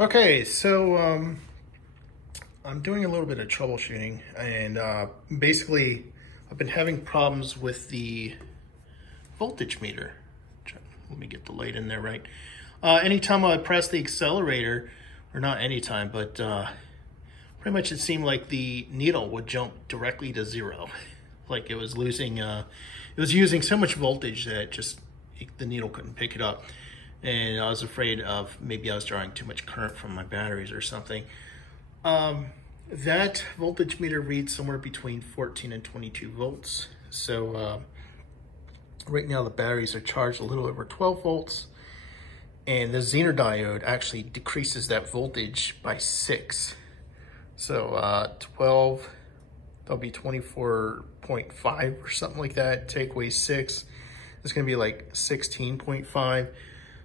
Okay, so I'm doing a little bit of troubleshooting, and basically I've been having problems with the voltage meter. Let me get the light in there right. Anytime I press the accelerator, or not anytime, but pretty much it seemed like the needle would jump directly to zero. Like it was losing, it was using so much voltage that the needle couldn't pick it up. And I was afraid of maybe I was drawing too much current from my batteries or something. That voltage meter reads somewhere between 14 and 22 volts. So right now the batteries are charged a little over 12 volts. And the Zener diode actually decreases that voltage by 6. So 12, that'll be 24.5 or something like that. Take away 6, it's gonna be like 16.5.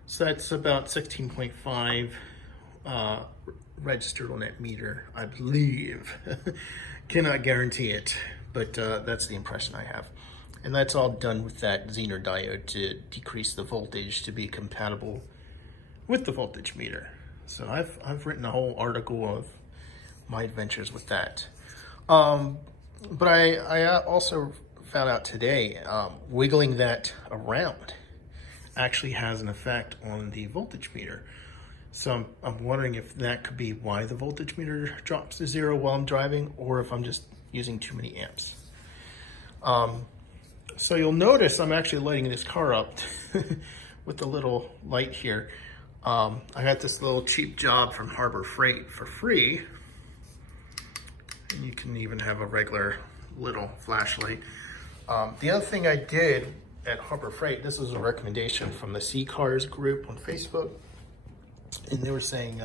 So that's about 16.5 registered on that meter, I believe. Cannot guarantee it, but that's the impression I have. And that's all done with that Zener diode to decrease the voltage to be compatible with the voltage meter. So I've written a whole article of my adventures with that. But I also found out today, wiggling that around actually has an effect on the voltage meter. So I'm wondering if that could be why the voltage meter drops to 0 while I'm driving, or if I'm just using too many amps. So you'll notice I'm actually lighting this car up with the little light here. I got this little cheap job from Harbor Freight for free. And you can even have a regular little flashlight. The other thing I did at Harbor Freight, this was a recommendation from the C-Cars group on Facebook. And they were saying,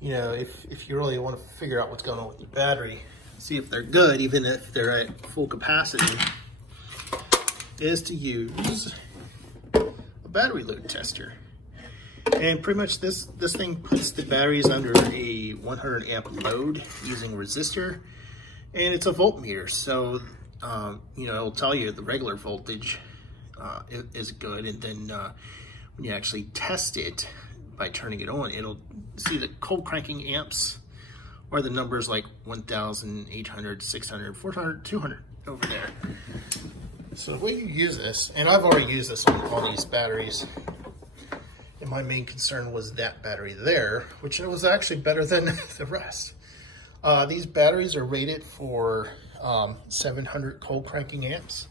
you know, if you really want to figure out what's going on with your battery, see if they're good, even if they're at full capacity, is to use a battery load tester. And pretty much this thing puts the batteries under a 100 amp load using a resistor, and it's a voltmeter. So, you know, it'll tell you the regular voltage is good, and then when you actually test it by turning it on, it'll see the cold cranking amps or the numbers like 1,800, 600, 400, 200 over there. So the way you use this, and I've already used this on all these batteries, and my main concern was that battery there, which was actually better than the rest. These batteries are rated for 700 cold cranking amps.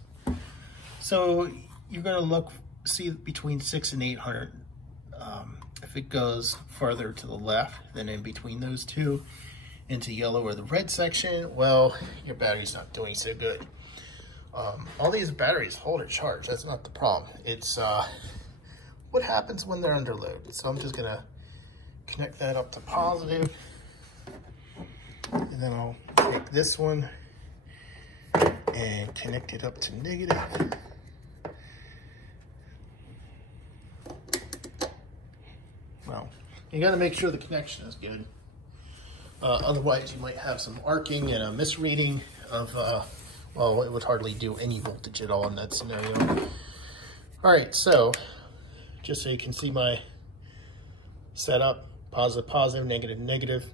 So you're gonna see between 6 and 800. If it goes farther to the left than in between those two into yellow or the red section, well, your battery's not doing so good. All these batteries hold a charge. That's not the problem. It's what happens when they're under load. So I'm just gonna connect that up to positive, and then I'll take this one and connect it up to negative. Well, you gotta make sure the connection is good. Otherwise you might have some arcing and a misreading of, well, it would hardly do any voltage at all in that scenario. All right, so just so you can see my setup, positive, positive, negative, negative.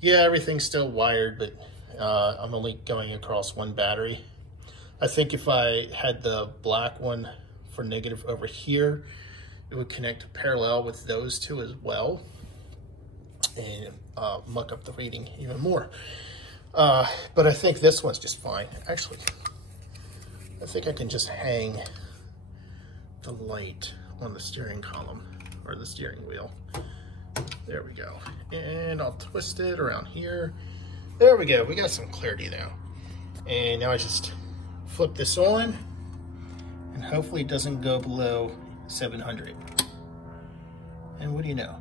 Yeah, everything's still wired, but I'm only going across one battery. I think if I had the black one for negative over here, it would connect parallel with those two as well and muck up the reading even more. But I think this one's just fine. Actually, I think I can just hang the light on the steering column or the steering wheel. There we go. And I'll twist it around here. There we go. We got some clarity now. And now I just flip this on, and hopefully it doesn't go below 700. And what do you know?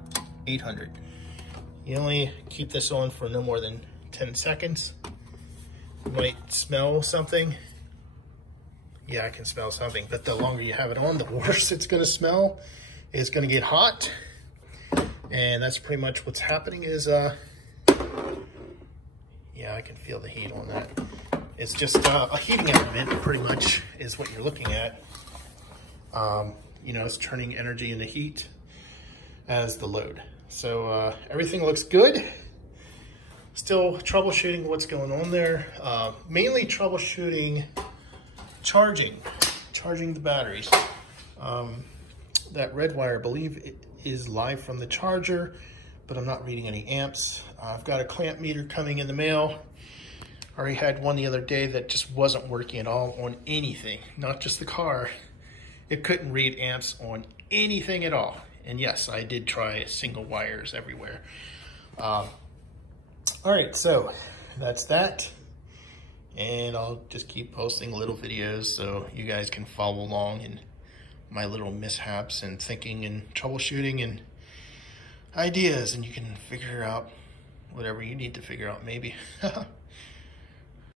800. You only keep this on for no more than 10 seconds. You might smell something. Yeah, I can smell something, but the longer you have it on, the worse it's gonna smell. It's gonna get hot. And that's pretty much what's happening is, yeah, I can feel the heat on that. It's just a heating element, pretty much, is what you're looking at. You know, it's turning energy into heat. as the load. So everything looks good. Still troubleshooting what's going on there. Mainly troubleshooting charging the batteries. That red wire, I believe it is live from the charger, but I'm not reading any amps. I've got a clamp meter coming in the mail. I already had one the other day that just wasn't working at all on anything, not just the car. It couldn't read amps on anything at all. And yes, I did try single wires everywhere. All right, so that's that. And I'll just keep posting little videos so you guys can follow along in my little mishaps and thinking and troubleshooting and ideas, and you can figure out whatever you need to figure out maybe.